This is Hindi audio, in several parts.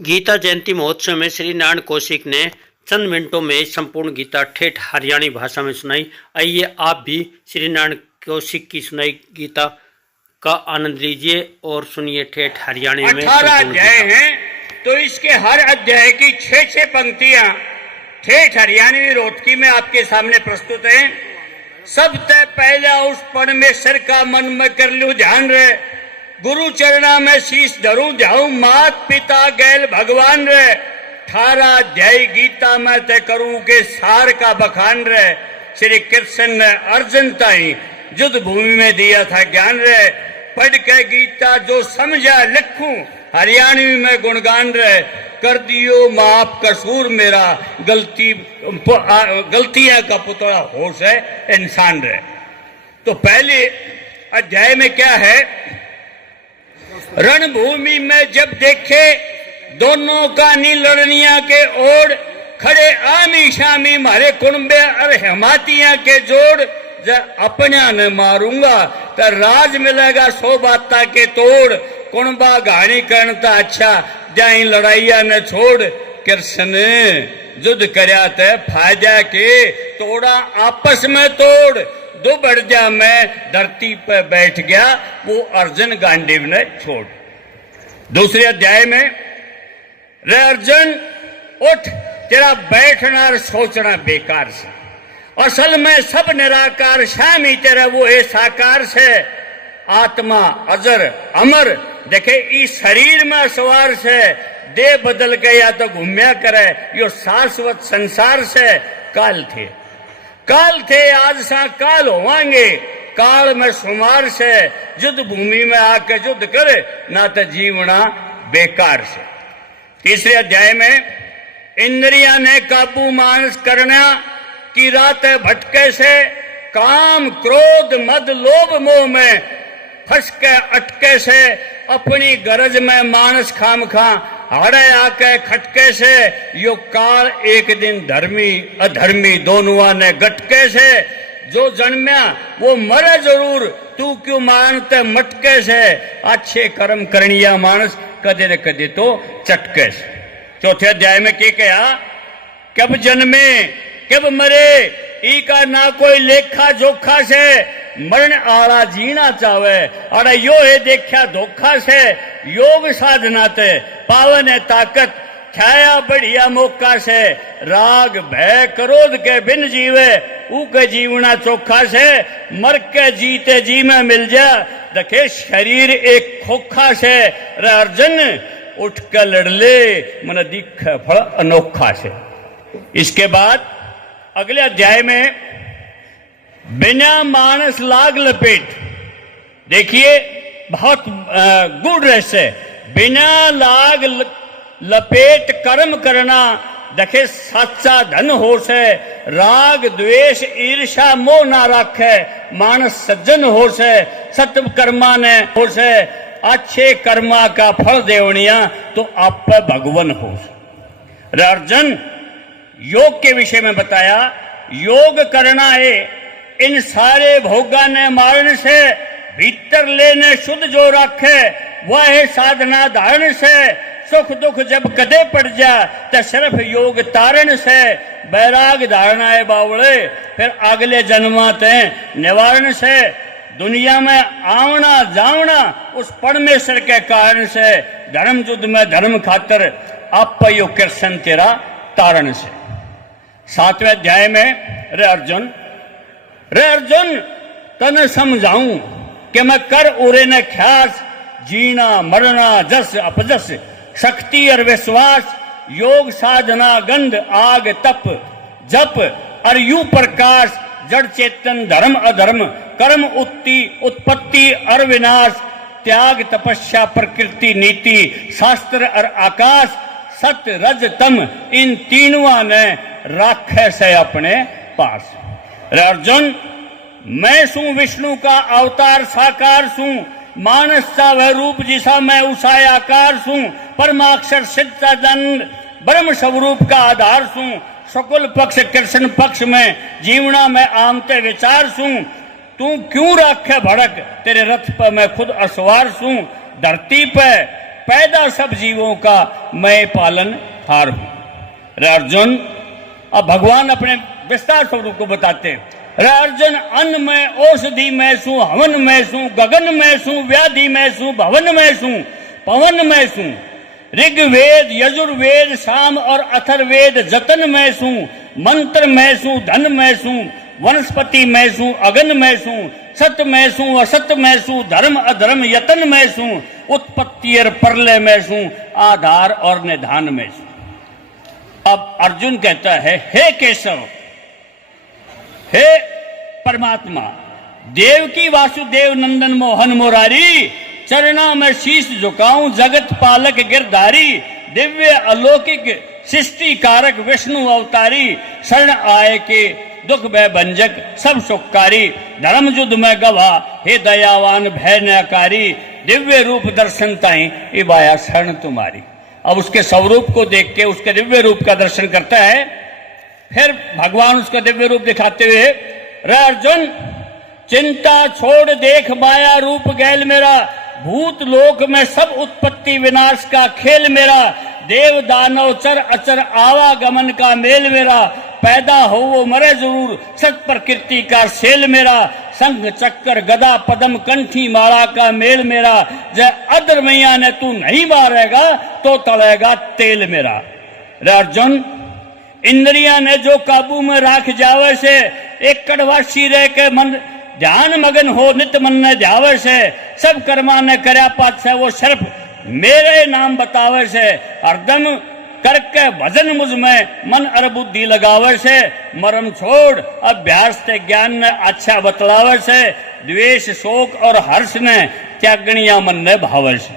गीता जयंती महोत्सव में श्री नारायण कौशिक ने चंद मिनटों में संपूर्ण गीता ठेठ हरियाणी भाषा में सुनाई। आइए आप भी श्री नारायण कौशिक की सुनाई गीता का आनंद लीजिए और सुनिए ठेठ हरियाणी में। 18 अध्याय हैं तो इसके हर अध्याय की 6-6 पंक्तियां ठेठ हरियाणवी रोटकी में आपके सामने प्रस्तुत हैं। सबसे पहला उस परमेश्वर का मन में कर लू ध्यान रे, गुरु चरणा में शीश धरू जाऊं, मात पिता गैल भगवान रे। 18 अध्याय गीता में तय करूं के सार का बखान रे। श्री कृष्ण ने अर्जुन ताई युद्ध भूमि में दिया था ज्ञान रे। पढ़ के गीता जो समझा लिखूं, हरियाणवी में गुणगान रे। कर दियो माफ कसूर मेरा, गलतियां का पुतला होश है इंसान रे। तो पहले अध्याय में क्या है? रणभूमि में जब देखे दोनों का नी लड़निया के ओर, खड़े आमी शामी मारे कुंबे और हिमातिया के जोड़। जब अपना न मारूंगा तो राज मिलेगा 100 बाता के तोड़। कुंबा घाणी करता अच्छा, जाई लड़ाइया न छोड़। कृष्ण युद्ध करया ते फायदा के, तोड़ा आपस में तोड़। दो बढ़जा में धरती पर बैठ गया, वो अर्जुन गांडीव ने छोड़। दूसरे अध्याय में, रे अर्जुन उठ, तेरा बैठना और सोचना बेकार से। असल में सब निराकार, शामी तेरा वो है साकार से। आत्मा अजर अमर, देखे इस शरीर में सवार से। देह बदल के या तो घूमया करे, यो शाश्वत संसार से। काल थे आज सा काल होवांगे, काल में सुमार से। युद्ध भूमि में आके युद्ध करे, ना तो जीवना बेकार से। तीसरे अध्याय में, इंद्रिया ने काबू मानस करना की रात भटके से। काम क्रोध मद लोभ मोह में फंस के अटके से। अपनी गरज में मानस खाम खा, हाड़े आके खटके से। यो काल एक दिन धर्मी अधर्मी दोनों ने गटके से। जो जन्म्या वो मरे जरूर, तू क्यों मानते मटके से। अच्छे कर्म करणिया मानस कदे न कदे तो चटके से। चौथे अध्याय में क्या कहा? कब जन्मे कब मरे, ई का ना कोई लेखा जोखा से। मरण आला जीना चावे, अरे यो है देखा धोखा से। योग साधना ते पावन है ताकत, छाया बढ़िया मौका से। राग भय क्रोध के बिन जीवे, ऊ के जीवना चोखा से। मर के जीते जी में मिल जा, देखे शरीर एक खोखा से। रे अर्जुन उठ के लड़ ले, मन दिख फल अनोखा से। इसके बाद अगले अध्याय में, बिना मानस लाग लपेट, देखिए बहुत गुड रहस्य। बिना लाग लपेट कर्म करना, देखे सच्चा धन हो से। राग द्वेष ईर्षा मोह ना रखे, मानस सज्जन हो से। सत्य कर्मा ने हो से, अच्छे कर्मा का फल देवनिया तो आप भगवन हो से। अर्जुन योग के विषय में बताया, योग करना है इन सारे भोगा ने मारण से। भीतर लेने शुद्ध जो रखे, वह है साधना धारण से। सुख दुख जब कदे पड़ जा, तो सिर्फ योग तारण से। बैराग धारणा है बावड़े, फिर अगले जन्माते निवारण से। दुनिया में आवना जावना उस परमेश्वर के कारण से। धर्म युद्ध में धर्म खातर, आप यो कृष्ण तेरा तारण से। 7वें अध्याय में, रे अर्जुन तने समझाऊं कि मैं कर उरे न ख्यास। जीना मरना जस अपजस, शक्ति और विश्वास। योग साधना गंध आग तप, जप और यू प्रकाश। जड़ चेतन धर्म अधर्म, कर्म उत्पत्ति और विनाश। त्याग तपस्या प्रकृति नीति, शास्त्र और आकाश। सत्य रज तम, इन तीनों ने राखे से अपने पास। अर्जुन मैं सू विष्णु का अवतार साकार सू। मानस सा वह रूप जिसा मैं उसा आकार सू। परमाक्षर सिद्ध दंड ब्रह्म स्वरूप का आधार सू। शुक्ल पक्ष कृष्ण पक्ष में, जीवना में आमते विचार सू। तू क्यों रखे भड़क, तेरे रथ पर मैं खुद असवार सू। धरती पे पैदा सब जीवों का मैं पालन हार हूं। रे अर्जुन, अब भगवान अपने विस्तार स्वरूप को बताते हैं। रे अर्जुन, अन्न में औषधि में सू, हवन में सू, गगन में सू, व्याधि में सू, भवन में सू, पवन में सू, ऋग्वेद यजुर्वेद साम और अथर्वेद जतन में सू, मंत्र में सू, धन में सू, वनस्पति में सू, अगन में सू, सत में सू, असत में सू, धर्म अधर्म यतन में सू, उत्पत्ति और प्रलय में सू, आधार और निधान में सू। अब अर्जुन कहता है, हे केशव, हे परमात्मा, देवकी वासुदेव नंदन मोहन मुरारी, चरणा में शीश झुकाऊं जगत पालक गिरधारी, दिव्य अलौकिक सृष्टि कारक विष्णु अवतारी, शरण आए के दुख भय भंजक सब सुखकारी, धर्म युद्ध में गवाह हे दयावान भय नकारी, दिव्य रूप दर्शन ताई इबाया शरण तुम्हारी। अब उसके स्वरूप को देख के उसके दिव्य रूप का दर्शन करता है। फिर भगवान उसका दिव्य रूप दिखाते हुए, रे अर्जुन, चिंता छोड़ देख माया रूप गैल मेरा, भूत लोक में सब उत्पत्ति विनाश का खेल मेरा, देव दानव चर अचर आवागमन का मेल मेरा, पैदा हो वो मरे जरूर सत प्रकृति का सेल मेरा, संघ चक्कर गदा पदम कंठी माला का मेल मेरा, जय अदर मैया ने तू नहीं मारेगा तो तलेगा तेल मेरा। रे अर्जुन, इंद्रिया ने जो काबू में राख जावे से, एक कड़वासी रह के मन ध्यान मगन हो नित मन ने ध्यावे से, सब कर्मा ने करया पात से वो सिर्फ मेरे नाम बतावे से, हरदम करके भजन मुझ में मन और बुद्धि लगावे से, मरम छोड़ अभ्यास से ज्ञान ने अच्छा बतलावे से, द्वेष शोक और हर्ष ने त्यागणिया मन ने भावे से,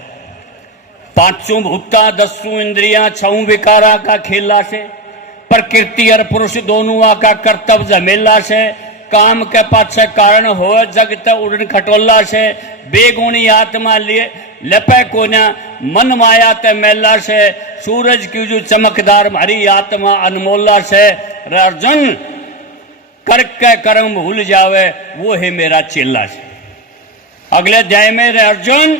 पांचों भूता दसों इंद्रियां छऊ विकारा का खेला से, प्रकृति और पुरुष दोनों का कर्तव्य जमेला से, काम के पाछे कारण हो जगत उड़न खटोला से, बेगुणी आत्मा लिए लपे कोना मन माया ते मेला से, सूरज की जो चमकदार मारी आत्मा अनमोला से। रे अर्जुन, करके कर्म भूल जावे वो है मेरा चेला से। अगले अध्याय में, रे अर्जुन,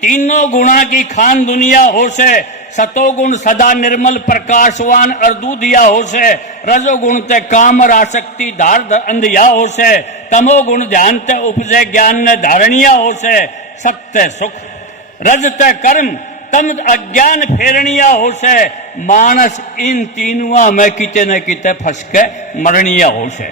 तीनों गुणा की खान दुनिया हो से, सतोगुण सदा निर्मल प्रकाशवान और दूधिया हो से, रजोगुण ते काम और आसक्ति धार अंधिया हो से, तमोगुण ध्यान ते उपजे ज्ञान ने धारणिया हो से, सत्य सुख रज ते कर्म तम अज्ञान फेरणिया हो से, मानस इन तीनुआ में किते न किते फंस के मरणिया हो से।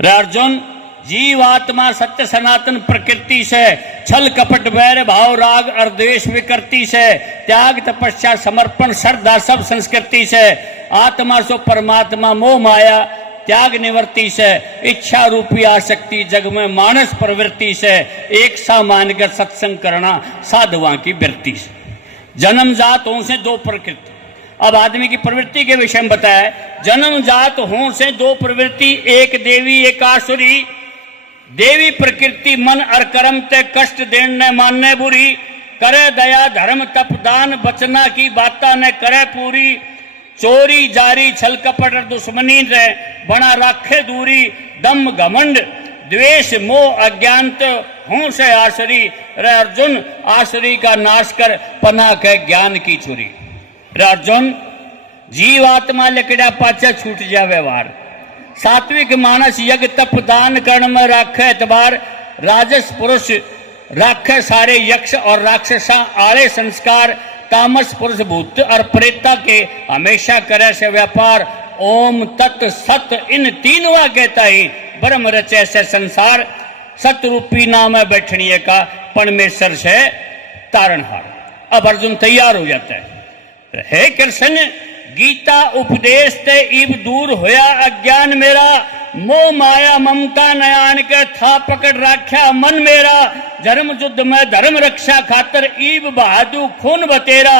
रे अर्जुन, जीव आत्मा सत्य सनातन प्रकृति से, छल कपट वैर भाव राग और द्वेष विकृति से, त्याग तपस्या समर्पण श्रद्धा सब संस्कृति से, आत्मा सो परमात्मा मोह माया त्याग निवृत्ति से, इच्छा रूपी आसक्ति जग में मानस प्रवृत्ति से, एक सा मान कर सत्संग करना साधुआ की वृत्ति से। जन्म जात हों से दो प्रकृति। अब आदमी की प्रवृत्ति के विषय में बताया, जन्म जात हों से दो प्रवृत्ति, एक देवी एक आसुरी, देवी प्रकृति मन और कर्म ते कष्ट देने मानने बुरी, करे दया धर्म तप दान बचना की बाता ने करे पूरी, चोरी जारी छल कपट और दुश्मनी रे बना राखे दूरी, दम घमंड द्वेष मोह अज्ञानत हों से आसरी। रे अर्जुन, आसरी का नाश कर पना के ज्ञान की चुरी। रे अर्जुन, जीव आत्मा लकड़ा पाचा छूट जा व्यवहार, सात्विक मानस यज्ञ तप दान कर्ण में राखे एतबार, राजस पुरुष राखे सारे यक्ष और राक्षसा आले संस्कार, तामस पुरुष भूत और प्रेता के हमेशा करे से व्यापार, ओम तत् सत इन तीनवा कहता ही ब्रह्म रचे से संसार, सतरूपी नाम है बैठनीय का परमेश्वर से तारणहार। अब अर्जुन तैयार हो जाता है, हे कृष्ण, गीता उपदेश ते इब दूर होया अज्ञान मेरा, मोह माया ममता नयान के था पकड़ राख्या मन मेरा, धर्म युद्ध में धर्म रक्षा खातर ईब बहादू खून बतेरा,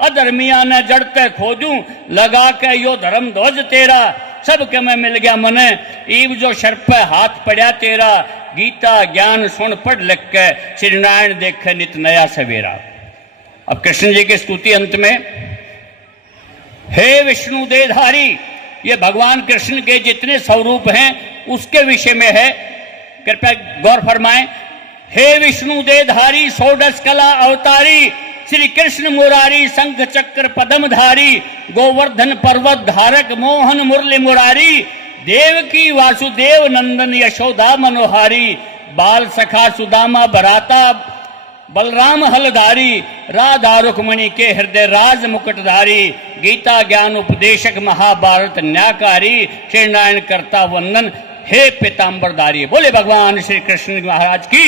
अधर्मिया ने जड़ते खोदू लगा के यो धर्म ध्वज तेरा, सबके में मिल गया मने ईब जो शर पे हाथ पड़ा तेरा, गीता ज्ञान सुन पढ़ लिख के श्री नारायण देखे नित नया सवेरा। अब कृष्ण जी की स्तुति अंत में, हे विष्णु देधारी, ये भगवान कृष्ण के जितने स्वरूप हैं उसके विषय में है, कृपया गौर फरमाएं। हे विष्णु देधारी षोडश कला अवतारी, श्री कृष्ण मुरारी शंख चक्र पद्मधारी गोवर्धन पर्वत धारक मोहन मुरली मुरारी देवकी वासुदेव नंदन यशोदा मनोहारी बाल सखा सुदामा भराता बलराम हलधारी राधा रुक्मणी के हृदय राज मुकुटधारी गीता ज्ञान उपदेशक महाभारत न्यायकारी श्री नारायण करता वंदन हे पीताम्बरधारी। बोले भगवान श्री कृष्ण महाराज की।